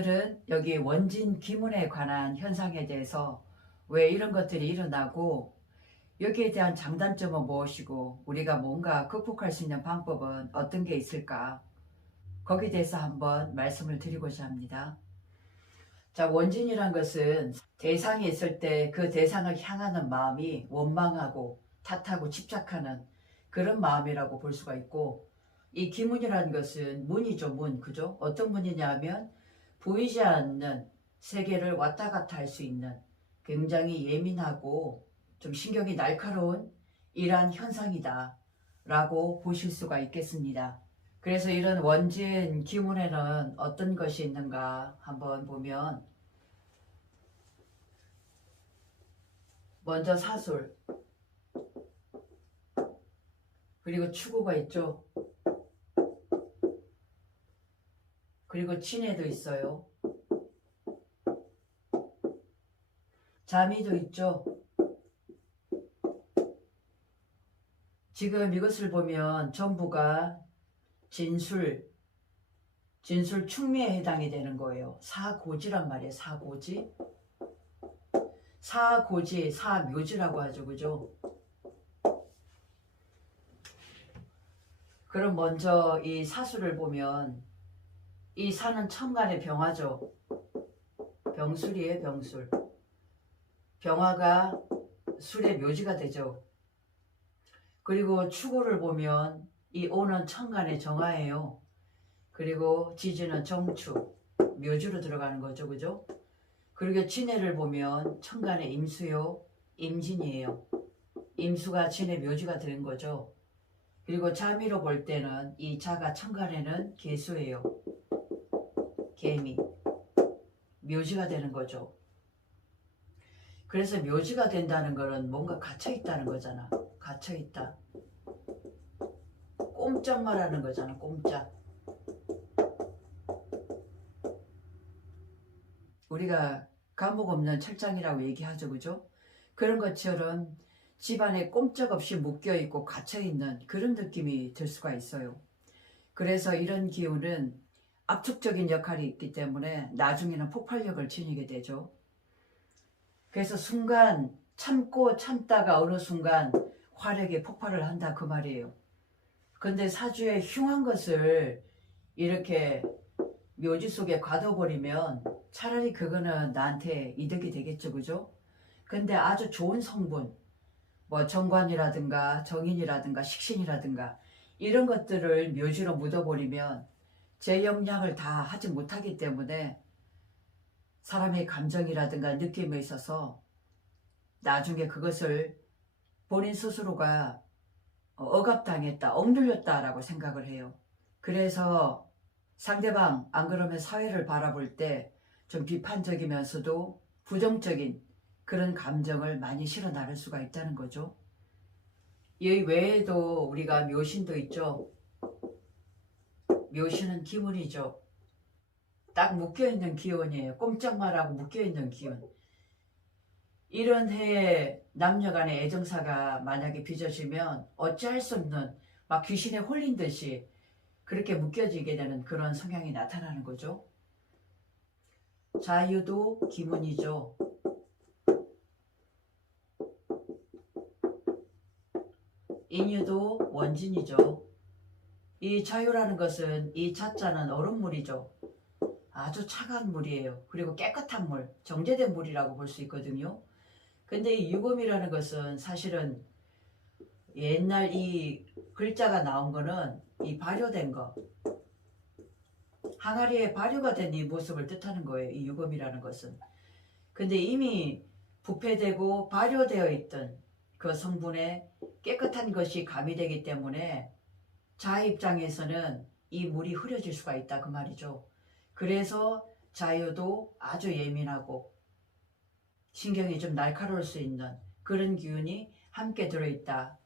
오늘은 여기 원진 기문에 관한 현상에 대해서 왜 이런 것들이 일어나고 여기에 대한 장단점은 무엇이고 우리가 뭔가 극복할 수 있는 방법은 어떤 게 있을까 거기에 대해서 한번 말씀을 드리고자 합니다. 자, 원진이란 것은 대상이 있을 때 그 대상을 향하는 마음이 원망하고 탓하고 집착하는 그런 마음이라고 볼 수가 있고 이 기문이라는 것은 문이죠, 문. 그죠? 어떤 문이냐면 보이지 않는 세계를 왔다 갔다 할 수 있는 굉장히 예민하고 좀 신경이 날카로운 이러한 현상이다. 라고 보실 수가 있겠습니다. 그래서 이런 원진 기문에는 어떤 것이 있는가 한번 보면 먼저 사술 그리고 추구가 있죠. 그리고 친해도 있어요. 자미도 있죠. 지금 이것을 보면 전부가 진술, 진술 충미에 해당이 되는 거예요. 사고지란 말이에요. 사고지. 사고지, 사묘지라고 하죠. 그죠? 그럼 먼저 이 사수를 보면 이 사는 천간의 병화죠. 병술이에요, 병술. 병화가 술의 묘지가 되죠. 그리고 추구를 보면 이 오는 천간의 정화예요. 그리고 지지는 정축, 묘주로 들어가는 거죠, 그죠? 그리고 진해를 보면 천간의 임수요, 임진이에요. 임수가 진의 묘지가 되는 거죠. 그리고 자미로 볼 때는 이 자가 천간에는 개수예요. 개미. 묘지가 되는 거죠. 그래서 묘지가 된다는 거는 뭔가 갇혀 있다는 거잖아. 갇혀 있다. 꼼짝 말하는 거잖아. 꼼짝. 우리가 감옥 없는 철장이라고 얘기하죠. 그죠? 그런 것처럼 집안에 꼼짝없이 묶여있고 갇혀있는 그런 느낌이 들 수가 있어요. 그래서 이런 기운은 압축적인 역할이 있기 때문에 나중에는 폭발력을 지니게 되죠. 그래서 순간 참고 참다가 어느 순간 화력이 폭발을 한다 그 말이에요. 근데 사주에 흉한 것을 이렇게 묘지 속에 가둬버리면 차라리 그거는 나한테 이득이 되겠죠, 그죠? 근데 아주 좋은 성분, 뭐 정관이라든가 정인이라든가 식신이라든가 이런 것들을 묘지로 묻어버리면 제 역량을 다 하지 못하기 때문에 사람의 감정이라든가 느낌에 있어서 나중에 그것을 본인 스스로가 억압당했다, 억눌렸다라고 생각을 해요. 그래서 상대방 안 그러면 사회를 바라볼 때 좀 비판적이면서도 부정적인 그런 감정을 많이 실어 나를 수가 있다는 거죠. 이 외에도 우리가 묘신도 있죠. 묘신은 기운이죠. 딱 묶여있는 기운이에요. 꼼짝 말하고 묶여있는 기운. 이런 해에 남녀 간의 애정사가 만약에 빚어지면 어찌할 수 없는 막 귀신에 홀린 듯이 그렇게 묶여지게 되는 그런 성향이 나타나는 거죠. 자유도 기문이죠. 인유도 원진이죠. 이 자유라는 것은 이 자자는 얼음물이죠. 아주 차가운 물이에요. 그리고 깨끗한 물, 정제된 물이라고 볼 수 있거든요. 근데 이 유금이라는 것은 사실은 옛날 이 글자가 나온 거는 이 발효된 거, 항아리에 발효가 된 이 모습을 뜻하는 거예요. 이 유금이라는 것은. 근데 이미 부패되고 발효되어 있던 그 성분에 깨끗한 것이 가미되기 때문에 자 입장에서는 이 물이 흐려질 수가 있다 그 말이죠. 그래서 자유도 아주 예민하고 신경이 좀 날카로울 수 있는 그런 기운이 함께 들어있다.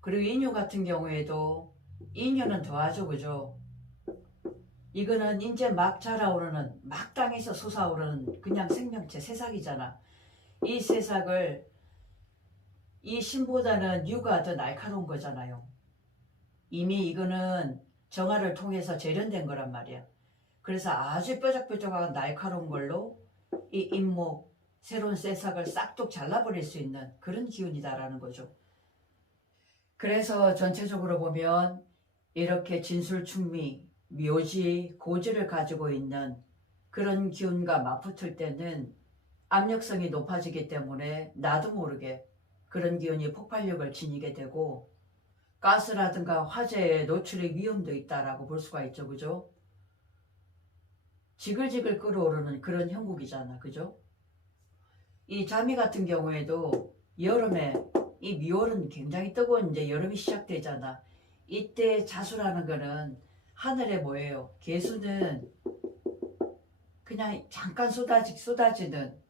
그리고 인유 같은 경우에도 인유는 더하죠, 그죠? 이거는 이제 막 자라오르는 막 땅에서 솟아오르는 그냥 생명체 새싹이잖아. 이 새싹을 이 신보다는 유가 더 날카로운 거잖아요. 이미 이거는 정화를 통해서 재련된 거란 말이야. 그래서 아주 뾰족뾰족하고 날카로운 걸로 이 잇목 새로운 새싹을 싹둑 잘라버릴 수 있는 그런 기운이다라는 거죠. 그래서 전체적으로 보면 이렇게 진술충미, 묘지, 고지를 가지고 있는 그런 기운과 맞붙을 때는 압력성이 높아지기 때문에 나도 모르게 그런 기운이 폭발력을 지니게 되고 가스라든가 화재에 노출의 위험도 있다라고 볼 수가 있죠. 그죠? 지글지글 끓어오르는 그런 형국이잖아. 그죠? 이 자미 같은 경우에도 여름에 이 미월은 굉장히 뜨거운 이제 여름이 시작되잖아. 이때 자수라는 거는 하늘에 뭐예요? 개수는 그냥 잠깐 쏟아지, 쏟아지는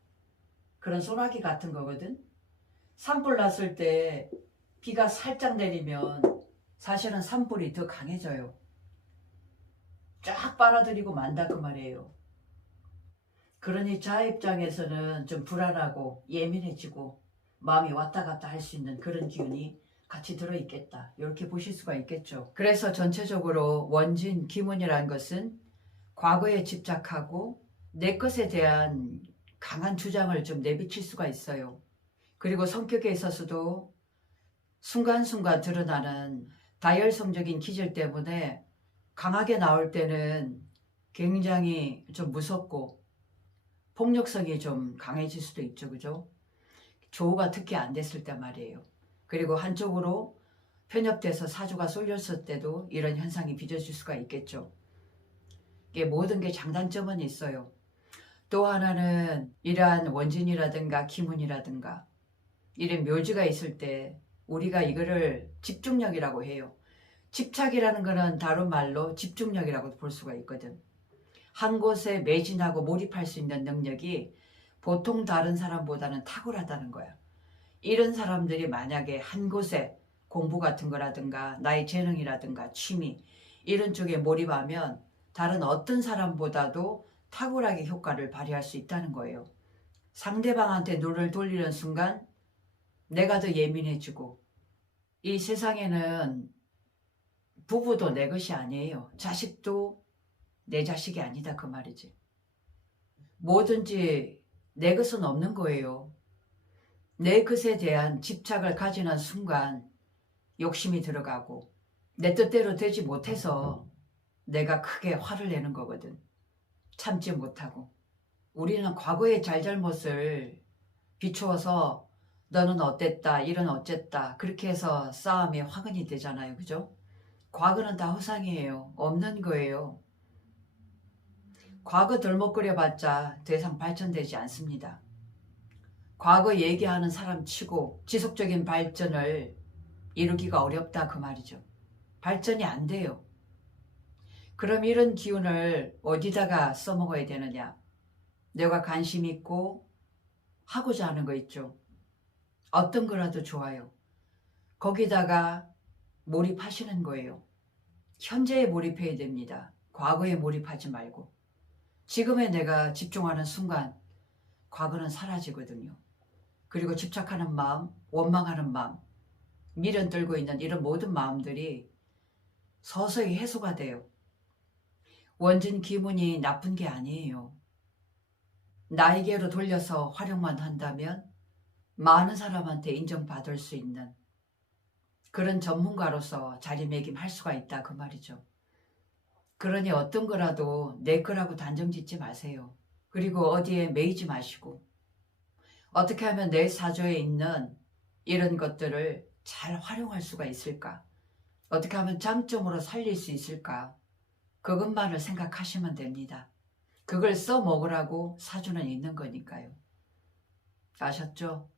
그런 소나기 같은 거거든. 산불 났을 때 비가 살짝 내리면 사실은 산불이 더 강해져요. 쫙 빨아들이고 만다 그 말이에요. 그러니 자 입장에서는 좀 불안하고 예민해지고 마음이 왔다 갔다 할 수 있는 그런 기운이 같이 들어있겠다. 이렇게 보실 수가 있겠죠. 그래서 전체적으로 원진, 기문이라는 것은 과거에 집착하고 내 것에 대한 강한 주장을 좀 내비칠 수가 있어요. 그리고 성격에 있어서도 순간순간 드러나는 다혈성적인 기질 때문에 강하게 나올 때는 굉장히 좀 무섭고 폭력성이 좀 강해질 수도 있죠. 그죠? 조우가 특히 안 됐을 때 말이에요. 그리고 한쪽으로 편협돼서 사주가 쏠렸을 때도 이런 현상이 빚어질 수가 있겠죠. 이게 모든 게 장단점은 있어요. 또 하나는 이러한 원진이라든가 기문이라든가 이런 묘지가 있을 때 우리가 이거를 집중력이라고 해요. 집착이라는 것은 다른 말로 집중력이라고 볼 수가 있거든. 한 곳에 매진하고 몰입할 수 있는 능력이 보통 다른 사람보다는 탁월하다는 거야. 이런 사람들이 만약에 한 곳에 공부 같은 거라든가 나의 재능이라든가 취미 이런 쪽에 몰입하면 다른 어떤 사람보다도 탁월하게 효과를 발휘할 수 있다는 거예요. 상대방한테 눈을 돌리는 순간 내가 더 예민해지고 이 세상에는 부부도 내 것이 아니에요. 자식도 내 자식이 아니다 그 말이지. 뭐든지 내 것은 없는 거예요. 내 것에 대한 집착을 가지는 순간 욕심이 들어가고 내 뜻대로 되지 못해서 내가 크게 화를 내는 거거든. 참지 못하고. 우리는 과거의 잘잘못을 비추어서 너는 어땠다, 이런 어쨌다, 그렇게 해서 싸움이 화근이 되잖아요. 그죠? 과거는 다 허상이에요. 없는 거예요. 과거 덜먹거려봤자 더 이상 발전되지 않습니다. 과거 얘기하는 사람 치고 지속적인 발전을 이루기가 어렵다 그 말이죠. 발전이 안 돼요. 그럼 이런 기운을 어디다가 써먹어야 되느냐? 내가 관심 있고 하고자 하는 거 있죠. 어떤 거라도 좋아요. 거기다가 몰입하시는 거예요. 현재에 몰입해야 됩니다. 과거에 몰입하지 말고. 지금의 내가 집중하는 순간 과거는 사라지거든요. 그리고 집착하는 마음, 원망하는 마음, 미련 들고 있는 이런 모든 마음들이 서서히 해소가 돼요. 원진 기문이 나쁜 게 아니에요. 나에게로 돌려서 활용만 한다면 많은 사람한테 인정받을 수 있는 그런 전문가로서 자리매김할 수가 있다 그 말이죠. 그러니 어떤 거라도 내 거라고 단정 짓지 마세요. 그리고 어디에 매이지 마시고 어떻게 하면 내 사조에 있는 이런 것들을 잘 활용할 수가 있을까? 어떻게 하면 장점으로 살릴 수 있을까? 그것만을 생각하시면 됩니다. 그걸 써먹으라고 사주는 있는 거니까요. 아셨죠?